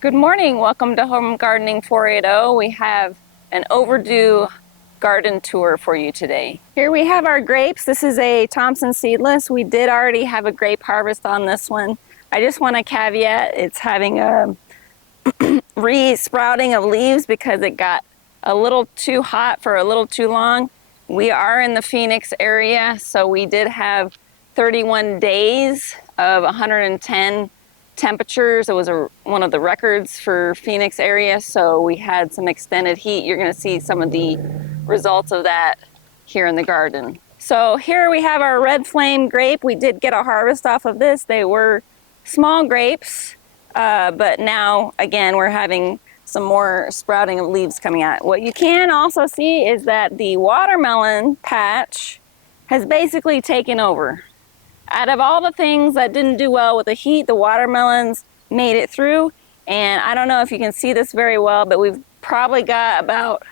Good morning. Welcome to Home Gardening 480. We have an overdue garden tour for you today. Here we have our grapes. This is a Thompson seedless. We did already have a grape harvest on this one. I just want to caveat it's having a re-sprouting of leaves because it got a little too hot for a little too long. We are in the Phoenix area, so we did have 31 days of 110 temperatures. It was one of the records for Phoenix area, so we had some extended heat. You're going to see some of the results of that here in the garden. So here we have our red flame grape. We did get a harvest off of this. They were small grapes, but now again we're having some more sprouting of leaves coming out. What you can also see is that the watermelon patch has basically taken over. Out of all the things that didn't do well with the heat, the watermelons made it through. And I don't know if you can see this very well, but we've probably got about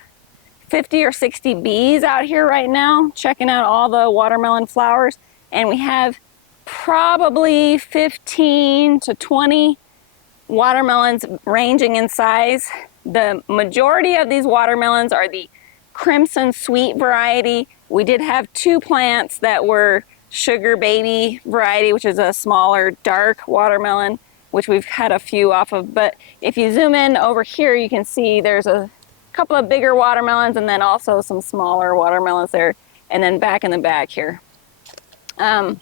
50 or 60 bees out here right now checking out all the watermelon flowers. And we have probably 15 to 20 watermelons ranging in size. The majority of these watermelons are the Crimson Sweet variety. We did have two plants that were Sugar Baby variety, which is a smaller dark watermelon, which we've had a few off of. But if you zoom in over here, you can see there's a couple of bigger watermelons and then also some smaller watermelons there, and then back in the back here. I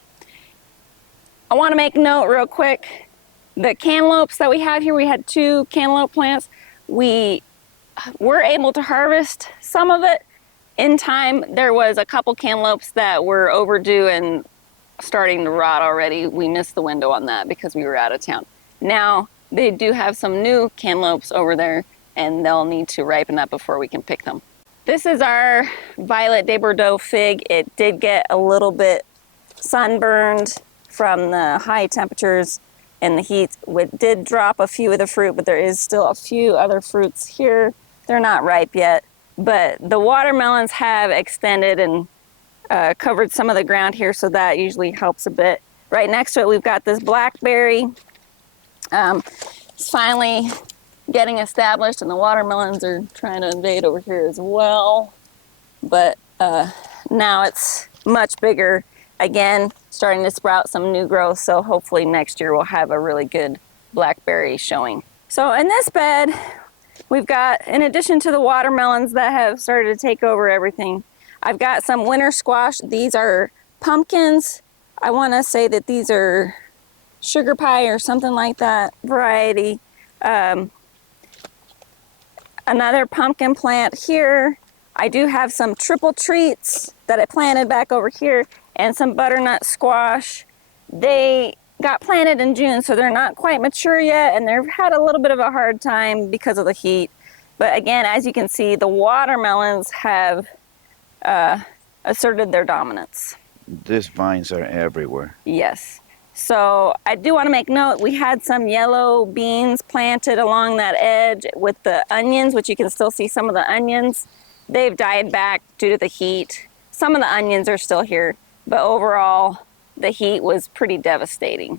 want to make note real quick, the cantaloupes that we have here, we had two cantaloupe plants. We were able to harvest some of it in time. There was a couple cantaloupes that were overdue and starting to rot already. We missed the window on that because we were out of town. Now they do have some new cantaloupes over there and they'll need to ripen up before we can pick them. This is our Violet de Bordeaux fig. It did get a little bit sunburned from the high temperatures and the heat. It did drop a few of the fruit, but there is still a few other fruits here. They're not ripe yet. But the watermelons have extended and covered some of the ground here, so that usually helps a bit. Right next to it, we've got this blackberry. It's finally getting established, and the watermelons are trying to invade over here as well. But now it's much bigger. Again, starting to sprout some new growth, so hopefully next year we'll have a really good blackberry showing. So in this bed, we've got, in addition to the watermelons that have started to take over everything, I've got some winter squash. These are pumpkins. I want to say that these are sugar pie or something like that variety. Another pumpkin plant here. I do have some triple treats that I planted back over here and some butternut squash. They got planted in June, so they're not quite mature yet, and they've had a little bit of a hard time because of the heat. But again, as you can see, the watermelons have asserted their dominance. These vines are everywhere. Yes. So I do want to make note, we had some yellow beans planted along that edge with the onions, which you can still see some of the onions. They've died back due to the heat. Some of the onions are still here, but overall, the heat was pretty devastating.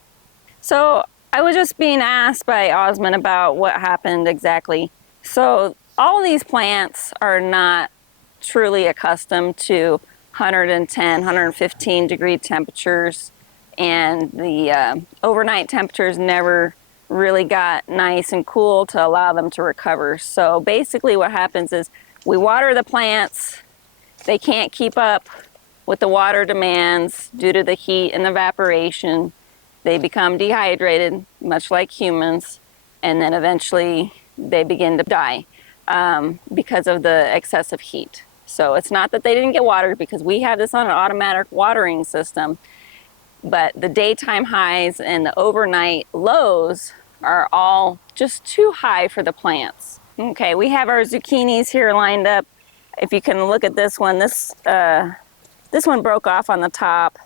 So I was just being asked by Osmond about what happened exactly. So all of these plants are not truly accustomed to 110, 115 degree temperatures, and the overnight temperatures never really got nice and cool to allow them to recover. So basically what happens is we water the plants, they can't keep up with the water demands due to the heat and evaporation. They become dehydrated, much like humans, and then eventually they begin to die because of the excessive heat. So it's not that they didn't get watered, because we have this on an automatic watering system, but the daytime highs and the overnight lows are all just too high for the plants. Okay, we have our zucchinis here lined up. If you can look at this one, this one broke off on the top.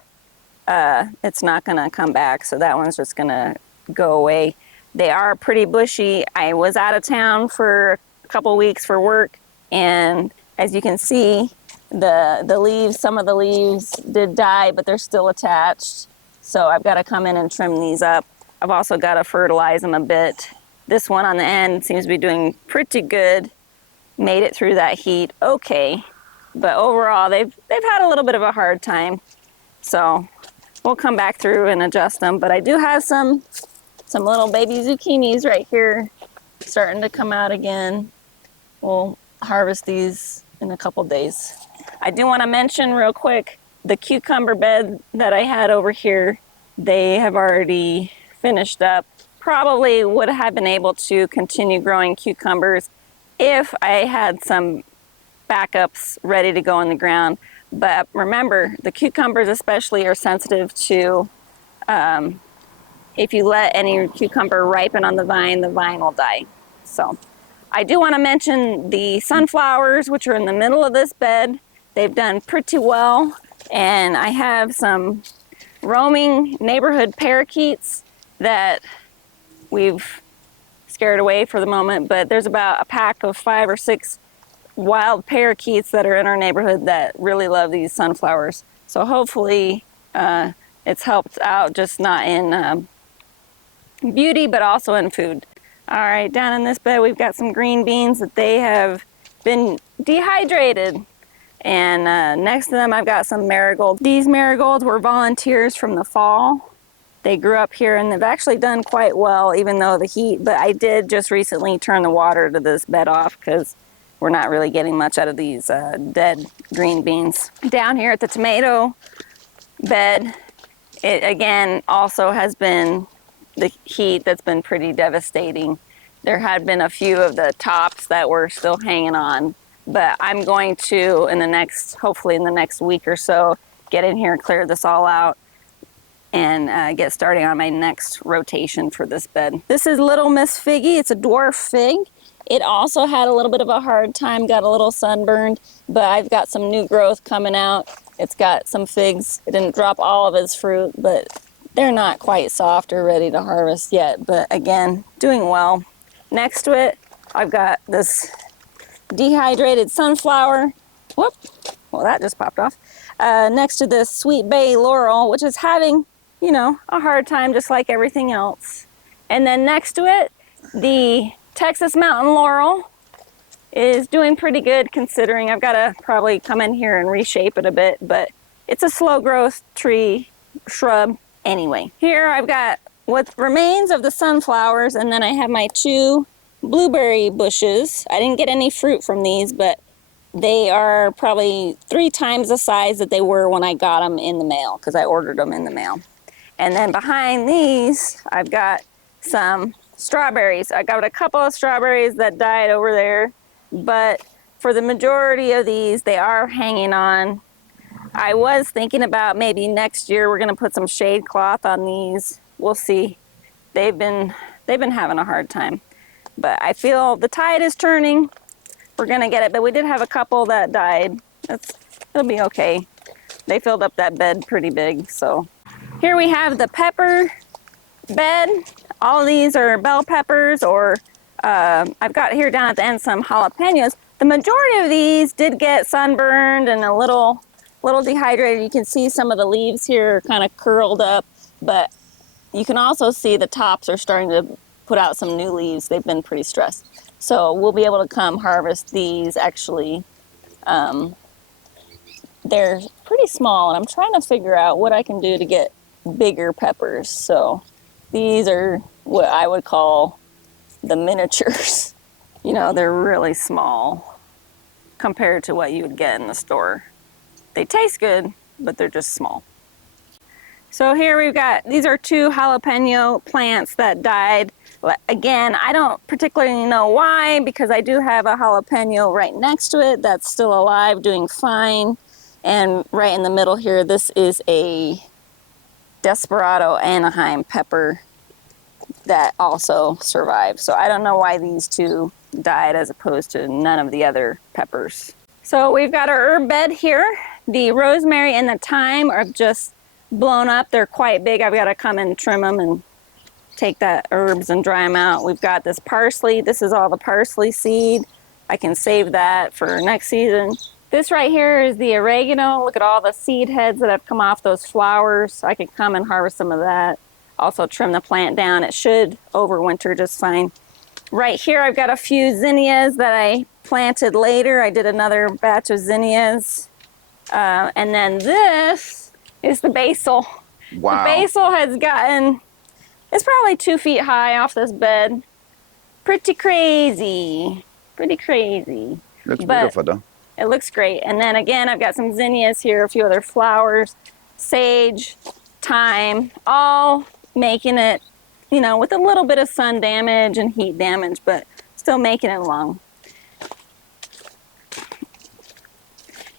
It's not gonna come back, so that one's just gonna go away. They are pretty bushy. I was out of town for a couple weeks for work, and as you can see, the leaves, some of the leaves did die, but they're still attached. So I've got to come in and trim these up. I've also got to fertilize them a bit This one on the end seems to be doing pretty good. Made it through that heat okay. But overall, they've had a little bit of a hard time. So we'll come back through and adjust them. But I do have some little baby zucchinis right here starting to come out again. We'll harvest these in a couple days. I do want to mention real quick, the cucumber bed that I had over here, they have already finished up. Probably would have been able to continue growing cucumbers if I had some backups ready to go in the ground. But remember, the cucumbers especially are sensitive to, if you let any cucumber ripen on the vine will die. So I do want to mention the sunflowers, which are in the middle of this bed. They've done pretty well. And I have some roaming neighborhood parakeets that we've scared away for the moment, but there's about a pack of 5 or 6 wild parakeets that are in our neighborhood that really love these sunflowers. So hopefully it's helped out, just not in beauty, but also in food. All right, down in this bed, we've got some green beans that they have been dehydrated. And next to them, I've got some marigolds. These marigolds were volunteers from the fall. They grew up here and they've actually done quite well, even though the heat, but I did just recently turn the water to this bed off because we're not really getting much out of these dead green beans. Down here at the tomato bed, it again also has been the heat that's been pretty devastating. There had been a few of the tops that were still hanging on, but I'm going to, hopefully in the next week or so, get in here and clear this all out and get starting on my next rotation for this bed. This is Little Miss Figgy. It's a dwarf fig. It also had a little bit of a hard time, got a little sunburned, but I've got some new growth coming out. It's got some figs. It didn't drop all of its fruit, but they're not quite soft or ready to harvest yet, but again, doing well. Next to it, I've got this dehydrated sunflower. Whoop, well that just popped off. Next to this sweet bay laurel, which is having, a hard time just like everything else. And then next to it, the Texas mountain laurel is doing pretty good considering. I've got to probably come in here and reshape it a bit, but it's a slow growth tree, shrub anyway. Here I've got what remains of the sunflowers, and then I have my 2 blueberry bushes. I didn't get any fruit from these, but they are probably 3 times the size that they were when I got them in the mail, because I ordered them in the mail. And then behind these, I've got some strawberries. I got a couple of strawberries that died over there, but for the majority of these, they are hanging on. I was thinking about maybe next year we're going to put some shade cloth on these. We'll see. They've been having a hard time, but I feel the tide is turning. We're going to get it, but we did have a couple that died. It'll be okay. They filled up that bed pretty big. So here we have the pepper bed. All of these are bell peppers, or I've got here down at the end some jalapenos. The majority of these did get sunburned and a little dehydrated. You can see some of the leaves here are kind of curled up, but you can also see the tops are starting to put out some new leaves. They've been pretty stressed. So we'll be able to come harvest these. Actually, they're pretty small, and I'm trying to figure out what I can do to get bigger peppers. So these are what I would call the miniatures. They're really small compared to what you would get in the store. They taste good, but they're just small. So here we've got, these are 2 jalapeno plants that died. Again, I don't particularly know why, because I do have a jalapeno right next to it that's still alive, doing fine. And right in the middle here, this is a Desperado Anaheim pepper that also survived. So I don't know why these 2 died as opposed to none of the other peppers. So we've got our herb bed here. The rosemary and the thyme are just blown up. They're quite big. I've got to come and trim them and take that herbs and dry them out. We've got this parsley. This is all the parsley seed. I can save that for next season. This right here is the oregano. Look at all the seed heads that have come off those flowers. I could come and harvest some of that. Also trim the plant down. It should overwinter just fine. Right here, I've got a few zinnias that I planted later. I did another batch of zinnias. And then this is the basil. Wow. The basil has gotten, it's probably 2 feet high off this bed. Pretty crazy. Pretty crazy. Looks But beautiful though. it looks great. And then again, I've got some zinnias here, a few other flowers, sage, thyme, all making it, you know, with a little bit of sun damage and heat damage, but still making it along.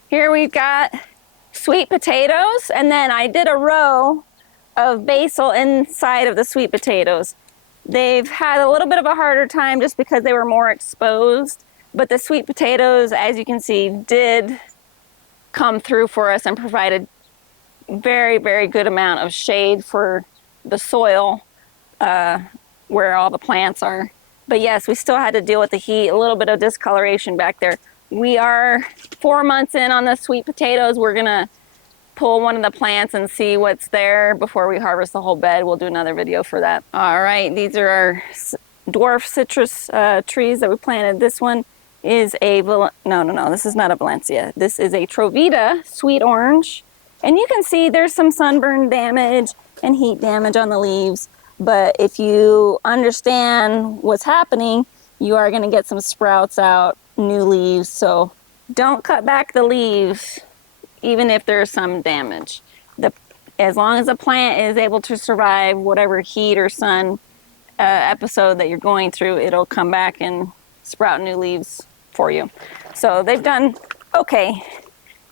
Here we've got sweet potatoes, and then I did a row of basil inside of the sweet potatoes. They've had a little bit of a harder time just because they were more exposed, but the sweet potatoes, as you can see, did come through for us and provided very, very good amount of shade for the soil where all the plants are. But yes, we still had to deal with the heat, a little bit of discoloration back there. We are 4 months in on the sweet potatoes. We're gonna pull one of the plants and see what's there before we harvest the whole bed. We'll do another video for that. All right, these are our dwarf citrus trees that we planted. This one is a, no, this is not a Valencia. This is a Trovita sweet orange. And you can see there's some sunburn damage and heat damage on the leaves. But if you understand what's happening, you are gonna get some sprouts out, new leaves. So don't cut back the leaves, even if there's some damage. As long as the plant is able to survive whatever heat or sun episode that you're going through, it'll come back and sprout new leaves for you. So they've done okay.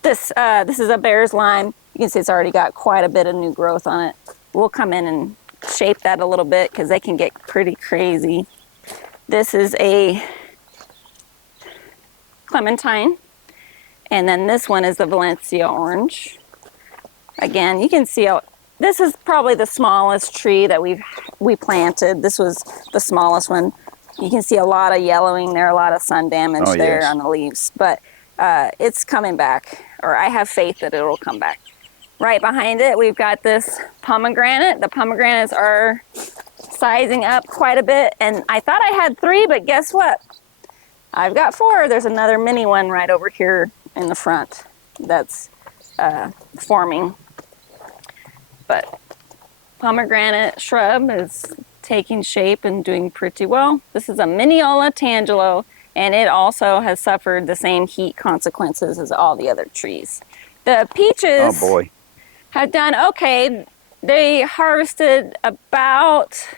This is a bear's lime. You can see it's already got quite a bit of new growth on it. We'll come in and shape that a little bit because they can get pretty crazy. This is a clementine, and then this one is the Valencia orange. Again, you can see how this is probably the smallest tree that we planted. This was the smallest one. You can see a lot of yellowing there, a lot of sun damage there on the leaves, but it's coming back, or I have faith that it'll come back. Right behind it, we've got this pomegranate. The pomegranates are sizing up quite a bit, and I thought I had 3, but guess what? I've got 4. There's another mini one right over here in the front that's forming. But pomegranate shrub is taking shape and doing pretty well. This is a Mineola tangelo, and it also has suffered the same heat consequences as all the other trees. The peaches have done okay. They harvested about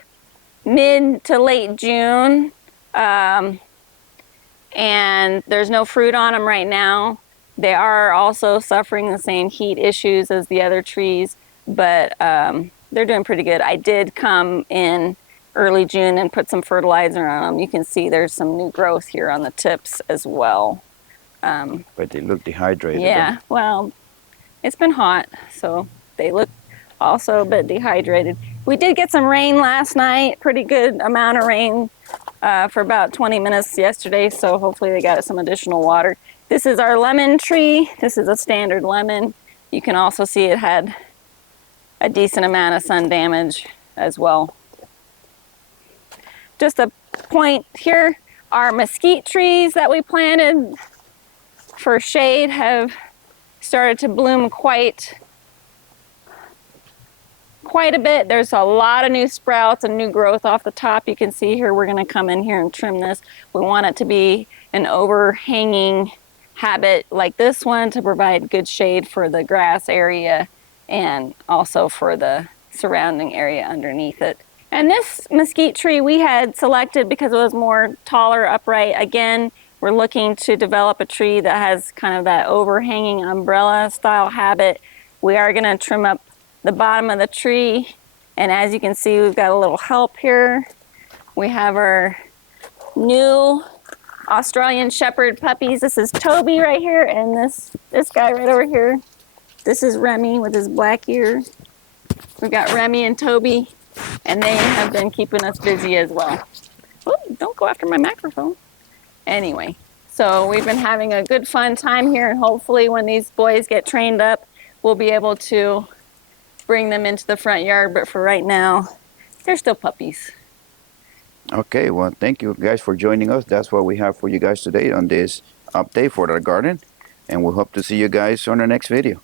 mid to late June, and there's no fruit on them right now. They are also suffering the same heat issues as the other trees, but they're doing pretty good. I did come in early June and put some fertilizer on them. You can see there's some new growth here on the tips as well. But they look dehydrated. Yeah, well, it's been hot, so they look also a bit dehydrated. We did get some rain last night, pretty good amount of rain for about 20 minutes yesterday, so hopefully they got some additional water. This is our lemon tree. This is a standard lemon. You can also see it had a decent amount of sun damage as well. Just a point here, our mesquite trees that we planted for shade have started to bloom quite a bit. There's a lot of new sprouts and new growth off the top. You can see here, we're gonna come in here and trim this. We want it to be an overhanging habit like this one to provide good shade for the grass area and also for the surrounding area underneath it. And this mesquite tree we had selected because it was more taller, upright. Again, we're looking to develop a tree that has kind of that overhanging umbrella style habit. We are gonna trim up the bottom of the tree, and as you can see, we've got a little help here. We have our new Australian Shepherd puppies. This is Toby right here, and this guy right over here. This is Remy with his black ear. We've got Remy and Toby, and they have been keeping us busy as well. Oh, don't go after my microphone. Anyway, so we've been having a good fun time here, and hopefully when these boys get trained up, we'll be able to bring them into the front yard, but for right now, they're still puppies. Okay, well, thank you guys for joining us. That's what we have for you guys today on this update for our garden. And we hope to see you guys on our next video.